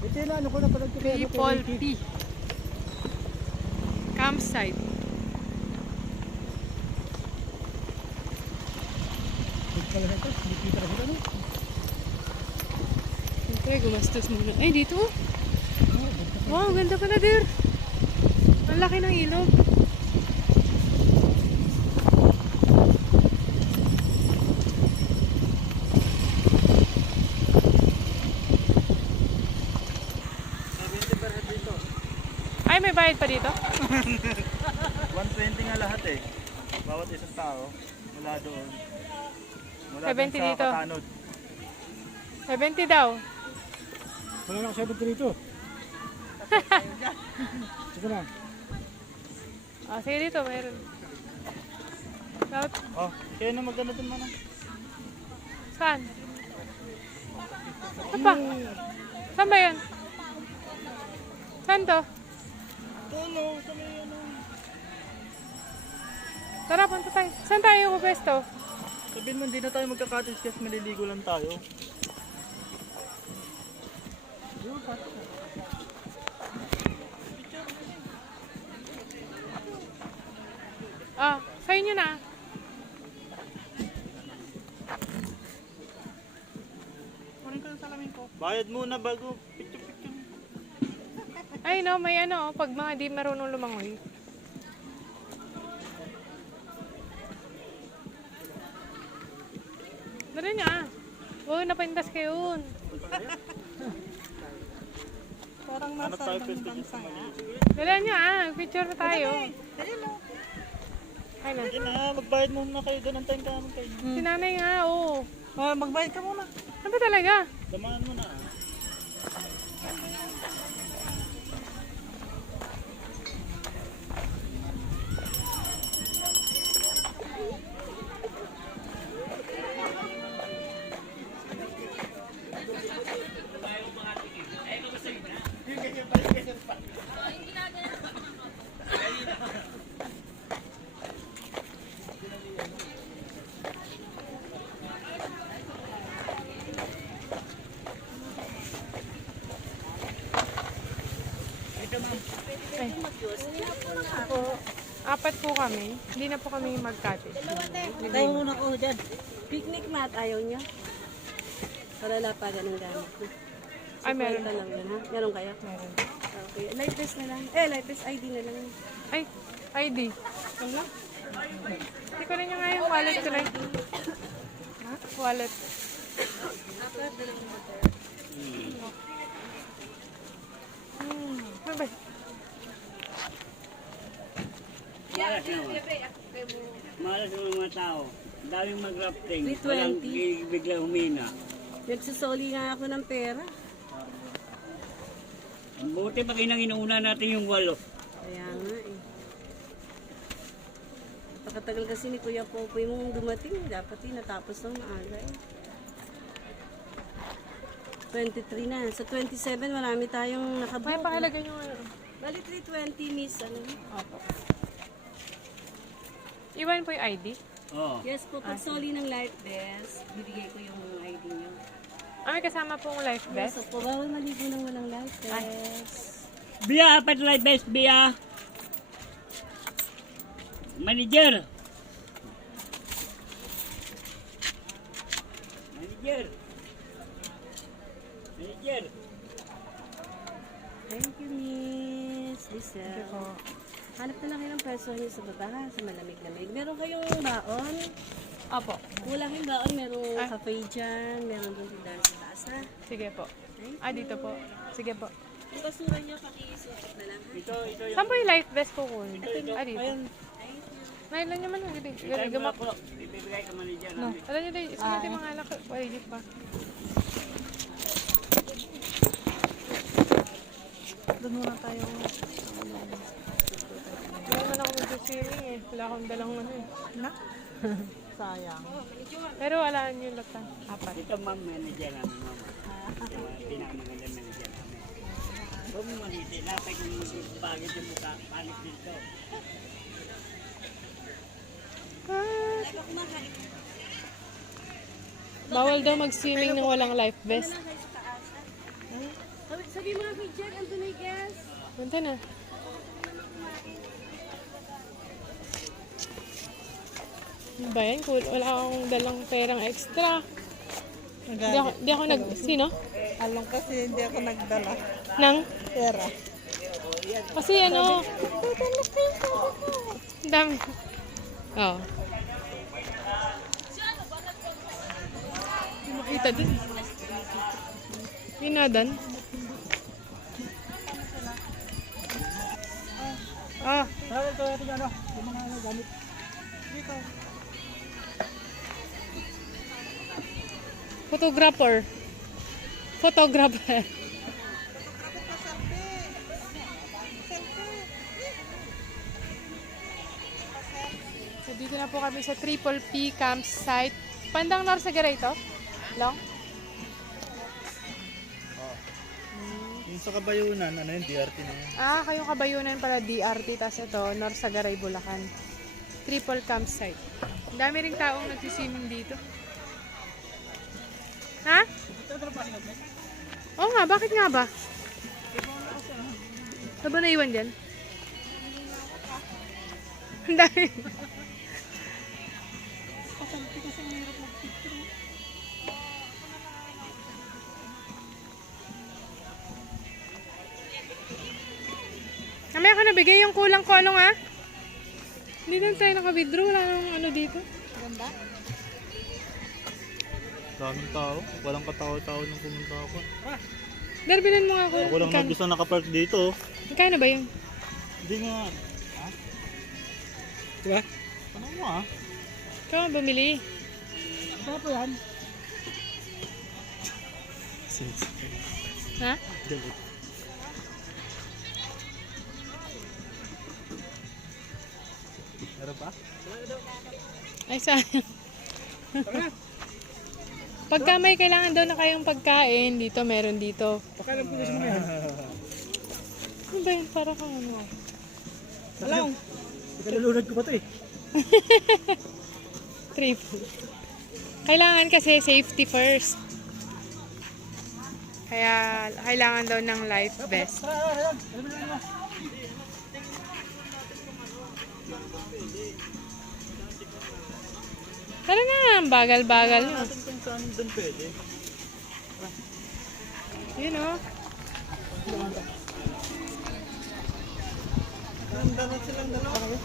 Ito na, ano ko na pala. Triple P. Campsite. Siyempre, gumastos muna. Ay, dito. Wow, ganda pala, dir. Ang laki ng ilog. Ay, may bayad pa dito? 120 nga lahat eh. Bawat isang tao. Mula doon. Mula 70 doon sa dito. Katanod. 70 daw. Wala na ako 70 dito. Sige na. Ah, sige dito, mayroon. Dapat, Oh, kaya na maganda doon man. saan? Saan pa? Saan ba yan? Saan to? Ano? Sa may ano? Tara, punta tayo. Saan tayo pupesto? Sabihin mo, hindi na tayo magka-cottage kasi maliligo lang tayo. Ah, sa inyo na. Kunin ko yung salamin ko. Bayad muna bago picture-picture. Ay no, may ano, pag mga di marunong lumangoy. Dali niya. Oo, napintas kayo yun. Parang Ano nasa tayo ibang pwede bansa. sa maligo? Dali niya, picture na tayo. Dali lang. Ay na. Sige na, magbayad muna kayo doon. Antayin ka naman kayo. Si nanay nga, oo. Oh, magbayad ka muna. Ano ba talaga? Damahan mo na. Ay. Po, apat po kami. Hindi na po kami mag-cottage. Tayo muna ko dyan. Picnic mat, ayaw niya. Para lapagan ng gamit. Ay, meron. Lang yan, ha? Meron kayo? Meron. Okay. Life vest na lang. Life vest ID na lang. Ay, ID. Wala. Hindi ko rin nga yung wallet ko na. Ha? Wallet. Ano ba? Malas ng mga tao. Daming mag-rafting. 320. Walang bigla humina. Nagsusoli nga ako ng pera. Buti pa kinang inuuna natin yung walo. Kaya nga eh. Pakatagal kasi ni Kuya Popoy mong dumating. Dapat natapos ng maaga eh. 23 na. Sa 27 marami tayong May nakabook. pakilagay nyo ano. Bali 320 miss ano. Opo. Iwan po yung ID. Oh. Yes po, pag soli ng life vest, bibigay ko yung ID niyo. Ah, may kasama pong life Yes vest. po, bawal maligo ng walang life vest. Bia, apat life vest, Bia. Manager. Manager. Manager. Thank you, Miss Lisa. Thank you po. Hanap na lang kayo ng person niyo sa baba, ha? Sa malamig-lamig. Meron kayong baon? Opo. Kulang yung baon, merong Ah. cafe dyan, meron doon sa taas, ha? Sige po. Ah, dito po. Sige po. Yung basura niyo, pakisuot na lang, ha? Ito yung... Saan po yung life vest po ko? Ah, dito. Ayun. Nailan naman ang gabi. Ito Gamak. po. Ibibigay ka manager No. namin. Alam nyo tayo, isa natin mga anak. Wait pa. Doon muna tayo. Hindi naman ako mag-swimming eh. Wala akong dalang ano eh. Na? Sayang. Pero wala yung latan. Apat. Ito ma'am, manager namin, ma'am. Pinakamaganda manager namin. Huwag mo maniti. Lapay kung magpagit yung mukha. Panik dito. Bawal daw mag-swimming nang walang life vest. Sa Sabi mga kay Jen, ando na guys. Punta na. Ano ba yan? Wala akong dalang perang extra. Di ako nag... Sino? Along kasi hindi ako nagdala. Nang? Pera. Kasi ano... Ang dami. Oo. Hindi makita dun. Yun na dun. Ah, Tawag ko natin ano, yung mga gamit. Dito. photographer. Photographer. So dito na po kami sa Triple P campsite. Pandang Norsagaray ito? Long? Yung sa Kabayunan, ano yun, DRT na yun. Ah, kayong Kabayunan pala DRT. Tapos ito, Norsagaray, Bulacan. Triple campsite. Ang dami ring taong nagsiswimming dito. Ha? Oo nga, bakit nga ba? Ano ba naiwan dyan? Ang dami. Mamaya ko nabigay yung kulang ko ano nga? Hindi na tayo naka-withdraw. Wala nang ano dito. Ganda? Daming tao. Walang katao-tao nung pumunta ako. Darbinan mo nga ako. Ako lang mag-isa nakapark dito. Magkano ba yun? Hindi nga. Ha? Diba? Ano mo ah? Ikaw ang bumili. Ano po yan? Ha? Galit. Meron pa? Ay, sayang. Pagka may kailangan daw na kayong pagkain, dito meron dito. Pakailan po kasi mo yan. Ano ba yun? Para kang ano? Alam! Ikalulunod ko pa ito eh. Triple. Kailangan kasi safety first. Kaya kailangan daw ng life vest. Tara na, ang bagal-bagal nyo. Natin kung saan doon pwede. Yun o. Ganda na silang dalawa.